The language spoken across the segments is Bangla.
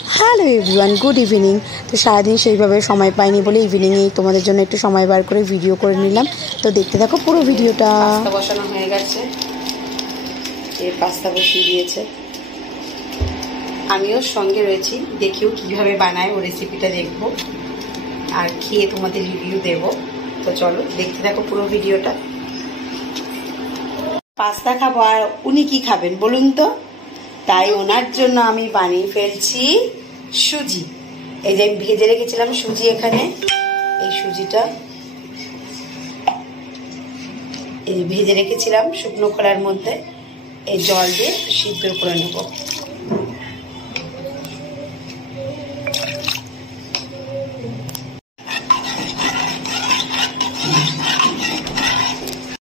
Hello everyone, good evening. তো সারাদিন সেইভাবে সময় পাইনি বলে ইভিনিংয়ে তোমাদের জন্য একটু সময় বার করে ভিডিও করে নিলাম। তো দেখতে থাকো পুরো ভিডিওটা। পাস্তা বসানো হয়ে গেছে, এই পাস্তা বসিয়ে দিয়েছে, আমিও সঙ্গে রয়েছি, দেখিও কীভাবে বানায় ও রেসিপিটা দেখবো আর খেয়ে তোমাদের রিভিউ দেব। তো চলো দেখতে থাকো পুরো ভিডিওটা। পাস্তা খাবো আর উনি কি খাবেন বলুন তো, তাই ওনার জন্য আমি বানিয়ে ফেলছি সুজি। এই যে ভেজে রেখেছিলাম সুজি, এখানে এই সুজিটা এই ভেজে রেখেছিলাম শুকনো খোলার মধ্যে, এই জল দিয়ে সিদ্ধ করে নেব।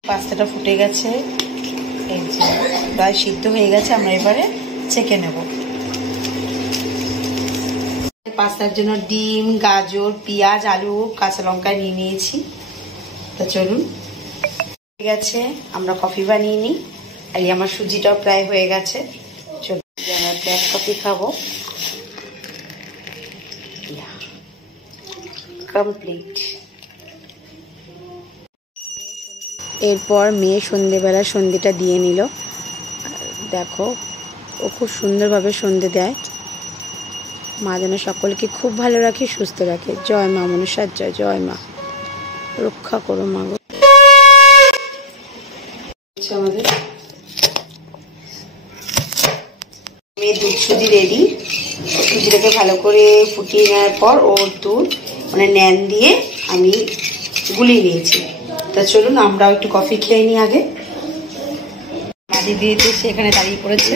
পাস্তাটা ফুটে গেছে, এই যে প্রায় সিদ্ধ হয়ে গেছে, আমরা এবারে ছেঁকে নেব। পাস্তার জন্য ডিম, গাজর, পেঁয়াজ, আলু, কাঁচা লঙ্কা নিয়ে নিয়েছি। তো চলুন, হয়ে গেছে, আমরা কফি বানিয়ে নিই। আর আমার সুজিটাও প্রায় হয়ে গেছে। চলুন, আমরা ব্ল্যাক কফি খাবো। কমপ্লিট। এরপর মেয়ে সন্ধেবেলা সন্ধেটা দিয়ে নিল। দেখো, ও খুব সুন্দরভাবে সন্ধে দেয়। মা যেন সকলকে খুব ভালো রাখে, সুস্থ রাখে। জয় মা মনসার জয়, জয় মা, রক্ষা করো মা গো। আমাদের মেয়ে দুধ সুজি রেডি। সুজিটাকে ভালো করে ফুটিয়ে নেওয়ার পর ওর দুধ মানে ন্যান দিয়ে আমি গুলিয়ে নিয়েছি। তা চলুন আমরাও একটু কফি খেয়ে নিই আগে। মাঝে দিয়ে দিয়েছে, এখানে দাঁড়িয়ে পড়েছে,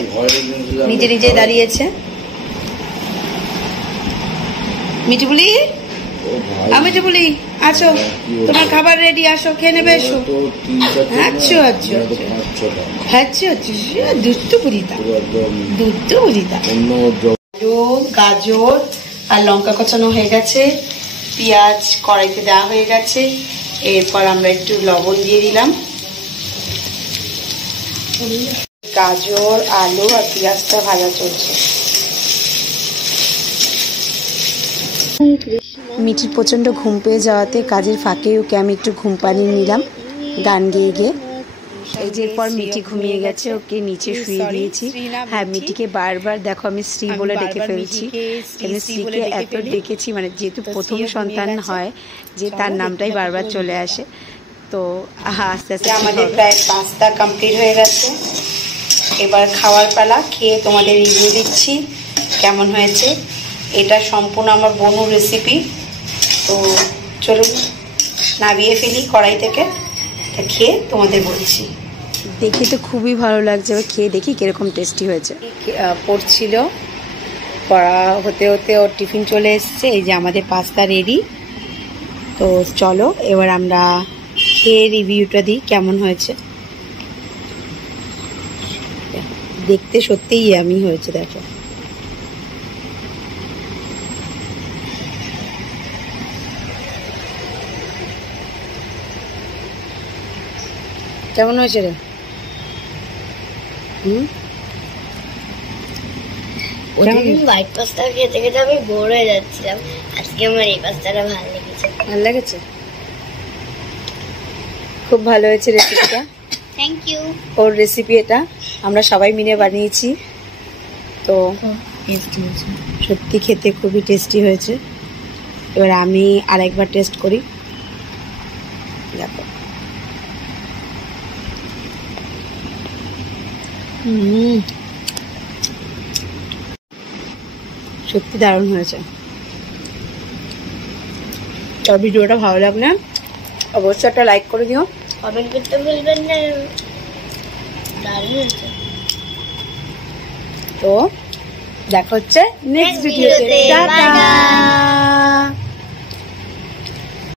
নিজে নিজে দাঁড়িয়েছে। মিঠু বলি, আমি তো বলি আসো, তোমার খাবার রেডি, আসো খেয়ে নেবে, এসো। আচ্ছা আচ্ছা আচ্ছা আচ্ছা, দুধু বুড়িতা, দুধু বুড়িতা। গাজর আর লঙ্কা কচানো হয়ে গেছে, পেঁয়াজ কড়াইতে দেওয়া হয়ে গেছে। এরপর আমরা একটু লবণ দিয়ে দিলাম। গাজর, আলু আর পেঁয়াজটা ভাজা চলছে। মিঠির প্রচণ্ড ঘুম পেয়ে যাওয়াতে কাজের ফাঁকে ওকে আমি একটু ঘুম পাড়িয়ে নিলাম গান গেয়ে গিয়ে। এই যে এরপর মিঠি ঘুমিয়ে গেছে, ওকে নিচে শুয়ে দিয়েছি। হ্যাঁ, মিঠিকে বারবার দেখো আমি শ্রী বলে ডেকে ফেলছি। আমি শ্রীকে এত ডেকেছি, মানে যেহেতু প্রথম সন্তান হয় যে তার নামটাই বারবার চলে আসে। তো আস্তে আস্তে আমাদের প্রায় পাস্তা কমপ্লিট হয়ে গেছে। এবার খাওয়ার পালা, খেয়ে তোমাদের রিভিউ দিচ্ছি কেমন হয়েছে। এটা সম্পূর্ণ আমার বনুর রেসিপি। তো চলুন নামিয়ে ফেলি কড়াই থেকে, খেয়ে তোমাদের বলছি। দেখে তো খুবই ভালো লাগছে, এবার খেয়ে দেখি কীরকম টেস্টি হয়েছে। পড়ছিল, পড়া হতে হতে ওর টিফিন চলে এসছে। এই যে আমাদের পাস্তা রেডি। তো চলো এবার আমরা খেয়ে রিভিউটা দিই কেমন হয়েছে। দেখতে সত্যিই ইয়ামি হয়েছে, দেখো। কেমন হয়েছে রে? হোয়াইট পাস্তা খেতে খেতে আমি বোর হয়ে যাচ্ছিলাম, আজকে আমার এই পাস্তাটা ভালো লেগেছে। ভালো লেগেছে, খুব ভালো হয়েছে রেসিপিটা। Thank you. ওর রেসিপি এটা আমরা সবাই মিলে বানিয়েছি। তো সত্যি খেতে খুবই টেস্টি হয়েছে। এবার আমি আরেকবার টেস্ট করি, দেখো। সত্যি দারুণ হয়েছে। তো ভিডিওটা ভালো লাগলে অবশ্যই একটা লাইক করে দিও, কমেন্ট করতে ভুলবেন না। দারুণ হয়েছে। তো দেখা হচ্ছে নেক্সট ভিডিওতে। টাটা।